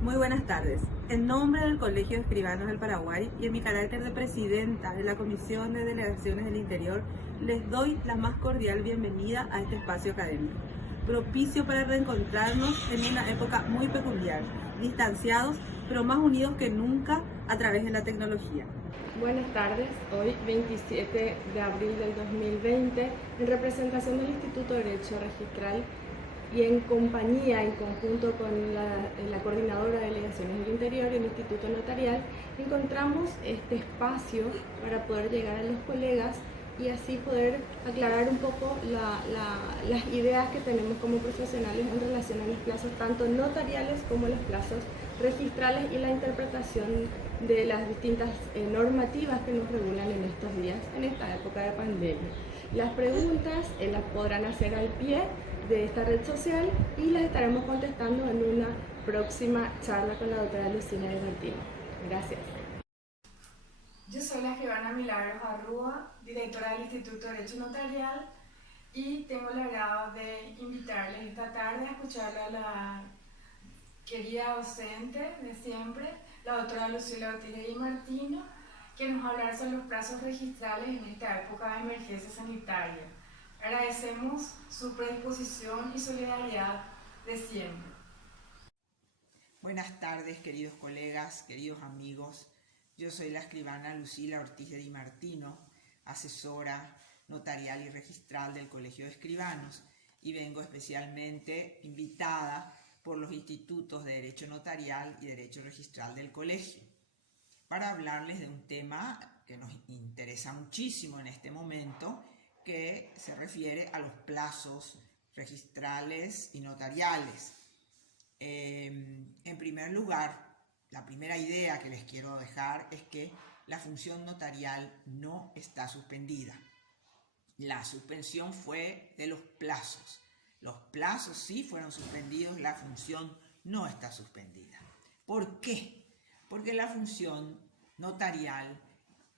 Muy buenas tardes. En nombre del Colegio de Escribanos del Paraguay y en mi carácter de presidenta de la Comisión de Delegaciones del Interior, les doy la más cordial bienvenida a este espacio académico, propicio para reencontrarnos en una época muy peculiar, distanciados pero más unidos que nunca a través de la tecnología. Buenas tardes, hoy 27 de abril del 2020, en representación del Instituto de Derecho Registral y en compañía, en conjunto con la Coordinadora de Delegaciones del Interior y el Instituto Notarial, encontramos este espacio para poder llegar a los colegas y así poder aclarar un poco las ideas que tenemos como profesionales en relación a los plazos tanto notariales como los plazos registrales y la interpretación de las distintas normativas que nos regulan en estos días, en esta época de pandemia. Las preguntas las podrán hacer al pie de esta red social y las estaremos contestando en una próxima charla con la doctora Lucina de Martino. Gracias. Yo soy la escribana Milagros Arrúa, directora del Instituto de Derecho Notarial, y tengo el agrado de invitarles esta tarde a escuchar a la querida docente de siempre, la doctora Lucila Ortiz y Martino, que nos va a hablar sobre los plazos registrales en esta época de emergencia sanitaria. Agradecemos su predisposición y solidaridad de siempre. Buenas tardes, queridos colegas, queridos amigos. Yo soy la escribana Lucila Ortiz de Di Martino, asesora notarial y registral del Colegio de Escribanos, y vengo especialmente invitada por los institutos de Derecho Notarial y Derecho Registral del Colegio para hablarles de un tema que nos interesa muchísimo en este momento, que se refiere a los plazos registrales y notariales. En primer lugar, la primera idea que les quiero dejar es que la función notarial no está suspendida. La suspensión fue de los plazos. Los plazos sí fueron suspendidos, la función no está suspendida. ¿Por qué? Porque la función notarial,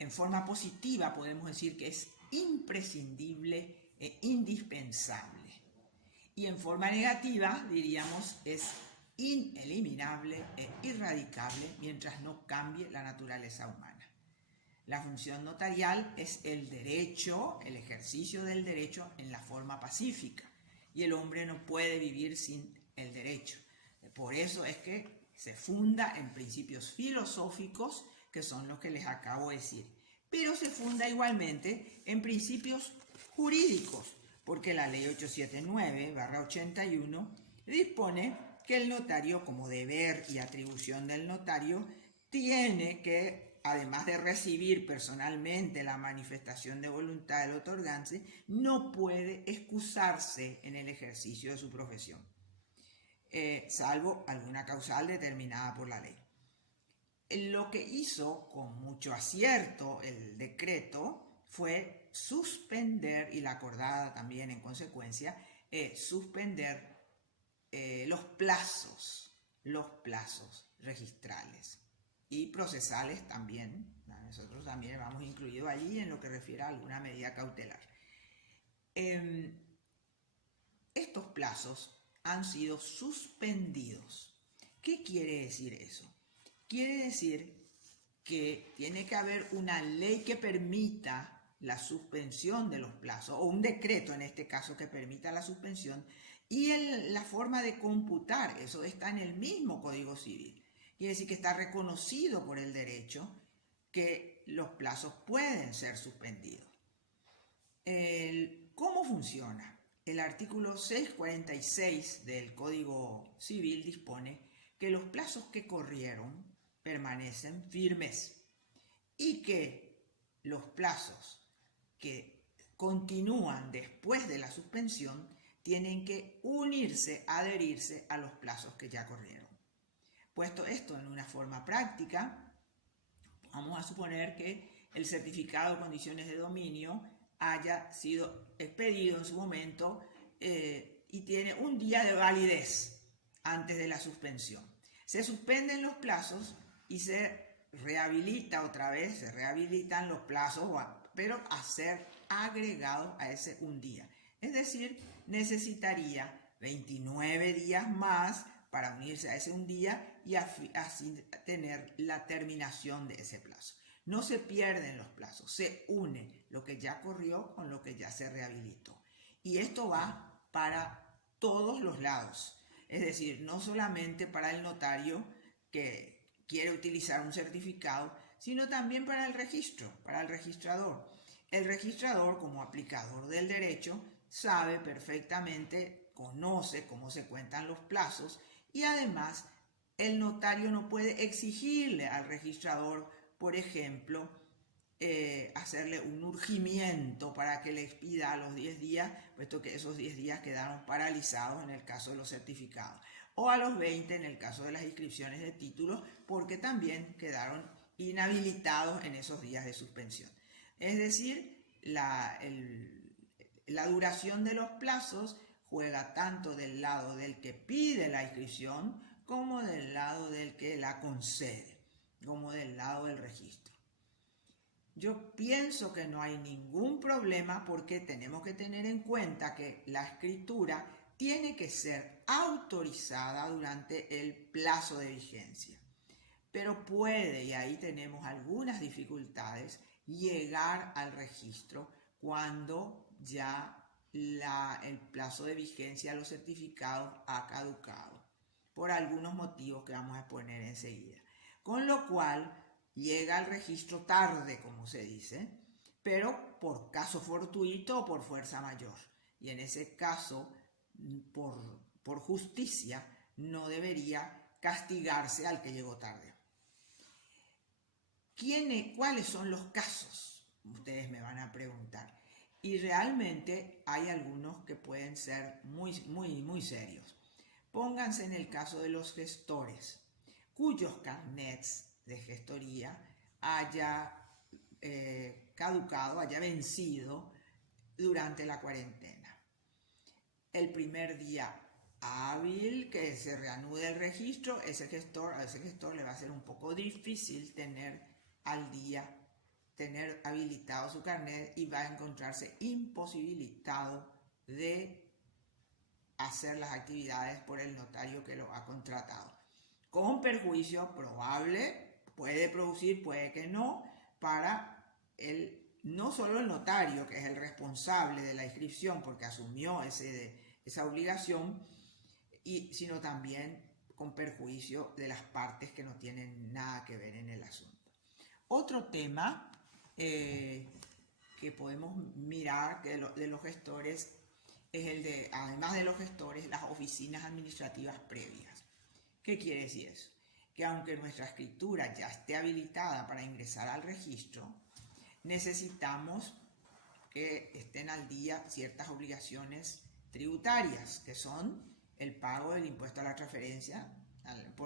en forma positiva, podemos decir que es imprescindible e indispensable. Y en forma negativa, diríamos, es ineliminable e irradicable mientras no cambie la naturaleza humana. La función notarial es el derecho, el ejercicio del derecho en la forma pacífica, y el hombre no puede vivir sin el derecho. Por eso es que se funda en principios filosóficos, que son los que les acabo de decir, pero se funda igualmente en principios jurídicos, porque la ley 879/81 dispone que el notario, como deber y atribución del notario, tiene que, además de recibir personalmente la manifestación de voluntad del otorgante, no puede excusarse en el ejercicio de su profesión, salvo alguna causal determinada por la ley. Lo que hizo con mucho acierto el decreto fue suspender, y la acordada también en consecuencia, suspender los plazos registrales y procesales también. Nosotros también vamos incluidos allí en lo que refiere a alguna medida cautelar. Estos plazos han sido suspendidos. ¿Qué quiere decir eso? Quiere decir que tiene que haber una ley que permita la suspensión de los plazos, o un decreto en este caso que permita la suspensión, y la forma de computar eso está en el mismo Código Civil. Quiere decir que está reconocido por el derecho que los plazos pueden ser suspendidos. ¿Cómo funciona? El artículo 646 del Código Civil dispone que los plazos que corrieron permanecen firmes y que los plazos que continúan después de la suspensión tienen que unirse, adherirse a los plazos que ya corrieron. Puesto esto en una forma práctica, vamos a suponer que el certificado de condiciones de dominio haya sido expedido en su momento y tiene un día de validez antes de la suspensión. Se suspenden los plazos y se rehabilita otra vez, se rehabilitan los plazos, pero a ser agregado a ese un día. Es decir, necesitaría 29 días más para unirse a ese un día y así tener la terminación de ese plazo. No se pierden los plazos, se une lo que ya corrió con lo que ya se rehabilitó. Y esto va para todos los lados, es decir, no solamente para el notario que quiere utilizar un certificado, sino también para el registro, para el registrador. El registrador, como aplicador del derecho, sabe perfectamente, conoce cómo se cuentan los plazos y además el notario no puede exigirle al registrador, por ejemplo, hacerle un urgimiento para que le expida a los 10 días, puesto que esos 10 días quedaron paralizados en el caso de los certificados, o a los 20 en el caso de las inscripciones de títulos, porque también quedaron inhabilitados en esos días de suspensión. Es decir, la duración de los plazos juega tanto del lado del que pide la inscripción como del lado del que la concede, como del lado del registro. Yo pienso que no hay ningún problema porque tenemos que tener en cuenta que la escritura tiene que ser autorizada durante el plazo de vigencia. Pero puede, y ahí tenemos algunas dificultades, llegar al registro cuando ya el plazo de vigencia de los certificados ha caducado, por algunos motivos que vamos a exponer enseguida. Con lo cual llega al registro tarde, como se dice, pero por caso fortuito o por fuerza mayor. Y en ese caso, por justicia, no debería castigarse al que llegó tarde. ¿Cuáles son los casos? Ustedes me van a preguntar. Y realmente hay algunos que pueden ser muy, muy, muy serios. Pónganse en el caso de los gestores, cuyos carnets de gestoría haya caducado, haya vencido durante la cuarentena. El primer día hábil que se reanude el registro, a ese gestor le va a ser un poco difícil tener habilitado su carnet y va a encontrarse imposibilitado de hacer las actividades por el notario que lo ha contratado, con perjuicio probable, puede producir, puede que no, para no solo el notario, que es el responsable de la inscripción porque asumió esa obligación, sino también con perjuicio de las partes que no tienen nada que ver en el asunto. Otro tema que podemos mirar de los gestores es el de, además de los gestores, las oficinas administrativas previas. ¿Qué quiere decir eso? Que aunque nuestra escritura ya esté habilitada para ingresar al registro, necesitamos que estén al día ciertas obligaciones tributarias, que son el pago del impuesto a la transferencia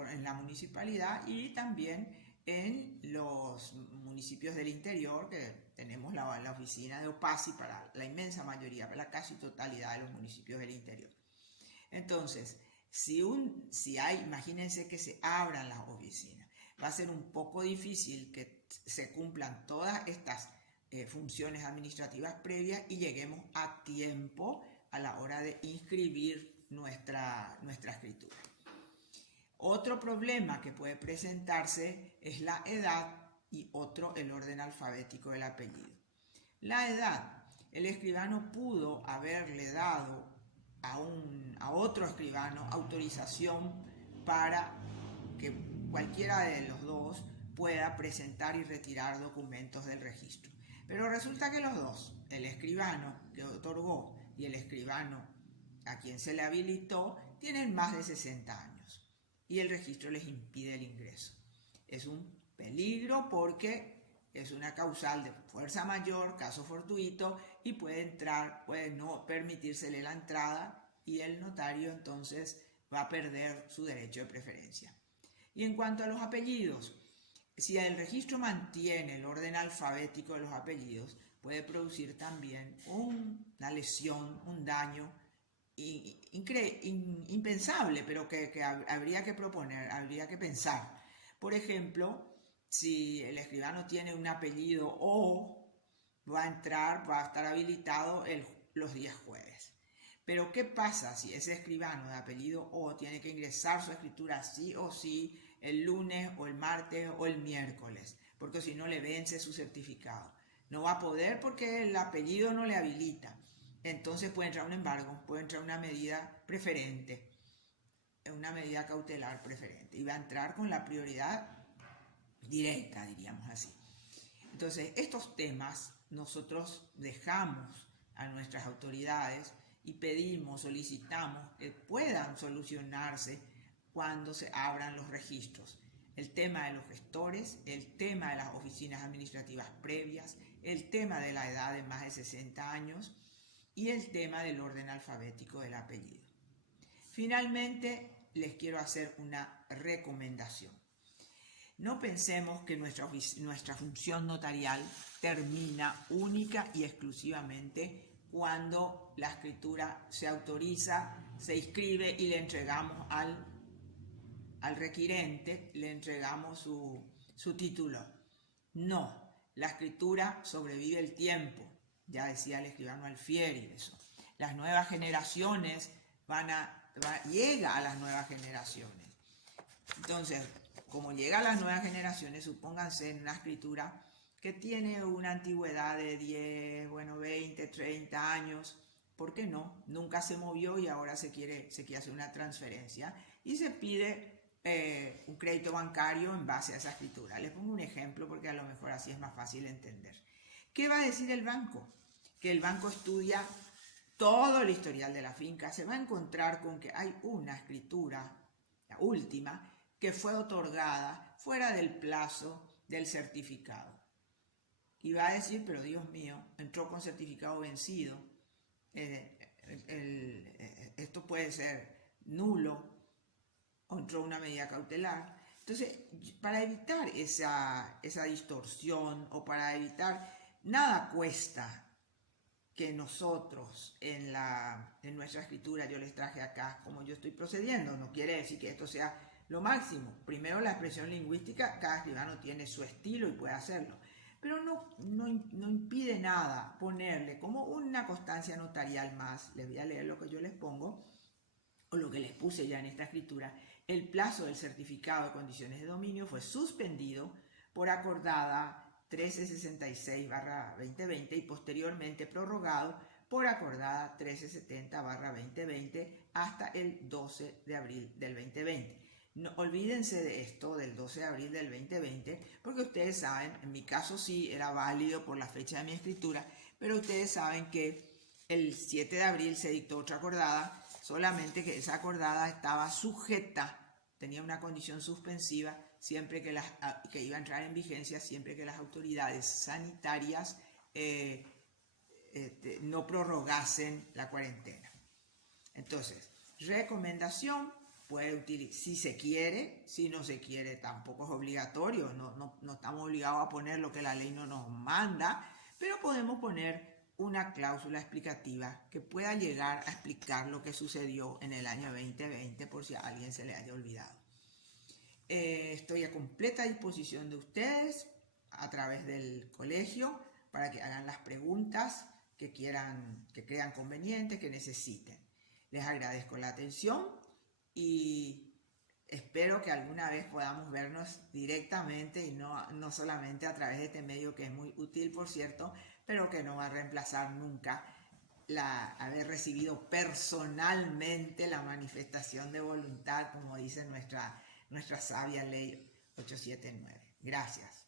en la municipalidad y también en los municipios del interior, que tenemos la oficina de OPASI para la inmensa mayoría, para la casi totalidad de los municipios del interior. Entonces, imagínense que se abran las oficinas, va a ser un poco difícil que se cumplan todas estas funciones administrativas previas y lleguemos a tiempo a la hora de inscribir nuestra escritura. Otro problema que puede presentarse es la edad y otro el orden alfabético del apellido. La edad, el escribano pudo haberle dado a otro escribano autorización para que cualquiera de los dos pueda presentar y retirar documentos del registro. Pero resulta que los dos, el escribano que otorgó y el escribano a quien se le habilitó, tienen más de 60 años y el registro les impide el ingreso. Es un peligro porque es una causal de fuerza mayor, caso fortuito, y puede no permitírsele la entrada y el notario entonces va a perder su derecho de preferencia. Y en cuanto a los apellidos, si el registro mantiene el orden alfabético de los apellidos, puede producir también una lesión, un daño impensable, pero que habría que proponer, habría que pensar. Por ejemplo, si el escribano tiene un apellido O, va a estar habilitado los días jueves. Pero ¿qué pasa si ese escribano de apellido O tiene que ingresar su escritura sí o sí el lunes o el martes o el miércoles, porque si no le vence su certificado. No va a poder porque el apellido no le habilita. Entonces puede entrar un embargo, puede entrar una medida preferente, una medida cautelar preferente, y va a entrar con la prioridad directa, diríamos así. Entonces, estos temas nosotros dejamos a nuestras autoridades y pedimos, solicitamos que puedan solucionarse cuando se abran los registros. El tema de los gestores, el tema de las oficinas administrativas previas, el tema de la edad de más de 60 años y el tema del orden alfabético del apellido. Finalmente, les quiero hacer una recomendación. No pensemos que nuestra función notarial termina única y exclusivamente cuando la escritura se autoriza, se inscribe y le entregamos al requirente, le entregamos su título. No, la escritura sobrevive el tiempo, ya decía el escribano Alfieri eso. Las nuevas generaciones llega a las nuevas generaciones. Entonces, como llega a las nuevas generaciones, supónganse en una escritura que tiene una antigüedad de 10, 20, 30 años, ¿por qué no? Nunca se movió y ahora se quiere hacer una transferencia y se pide un crédito bancario en base a esa escritura. Les pongo un ejemplo porque a lo mejor así es más fácil entender. ¿Qué va a decir el banco? Que el banco estudia todo el historial de la finca, se va a encontrar con que hay una escritura, la última, que fue otorgada fuera del plazo del certificado. Y va a decir, pero Dios mío, entró con certificado vencido, esto puede ser nulo, o entró una medida cautelar. Entonces, para evitar esa distorsión o para evitar, nada cuesta que nosotros en nuestra escritura, yo les traje acá como yo estoy procediendo, no quiere decir que esto sea lo máximo. Primero, la expresión lingüística, cada escribano tiene su estilo y puede hacerlo, pero no impide nada ponerle como una constancia notarial más. Les voy a leer lo que yo les pongo, o lo que les puse ya en esta escritura. El plazo del certificado de condiciones de dominio fue suspendido por acordada 1366/2020 y posteriormente prorrogado por acordada 1370/2020 hasta el 12 de abril del 2020. No, olvídense de esto del 12 de abril del 2020, porque ustedes saben, en mi caso sí era válido por la fecha de mi escritura, pero ustedes saben que el 7 de abril se dictó otra acordada, solamente que esa acordada estaba sujeta, tenía una condición suspensiva, siempre que iba a entrar en vigencia siempre que las autoridades sanitarias no prorrogasen la cuarentena. Entonces, recomendación, puede utilizar si se quiere, si no se quiere tampoco es obligatorio, no estamos obligados a poner lo que la ley no nos manda, pero podemos poner una cláusula explicativa que pueda llegar a explicar lo que sucedió en el año 2020 por si a alguien se le haya olvidado. Estoy a completa disposición de ustedes a través del colegio para que hagan las preguntas que crean convenientes, que necesiten. Les agradezco la atención y espero que alguna vez podamos vernos directamente y no solamente a través de este medio que es muy útil, por cierto, pero que no va a reemplazar nunca haber recibido personalmente la manifestación de voluntad, como dice nuestra sabia ley 879. Gracias.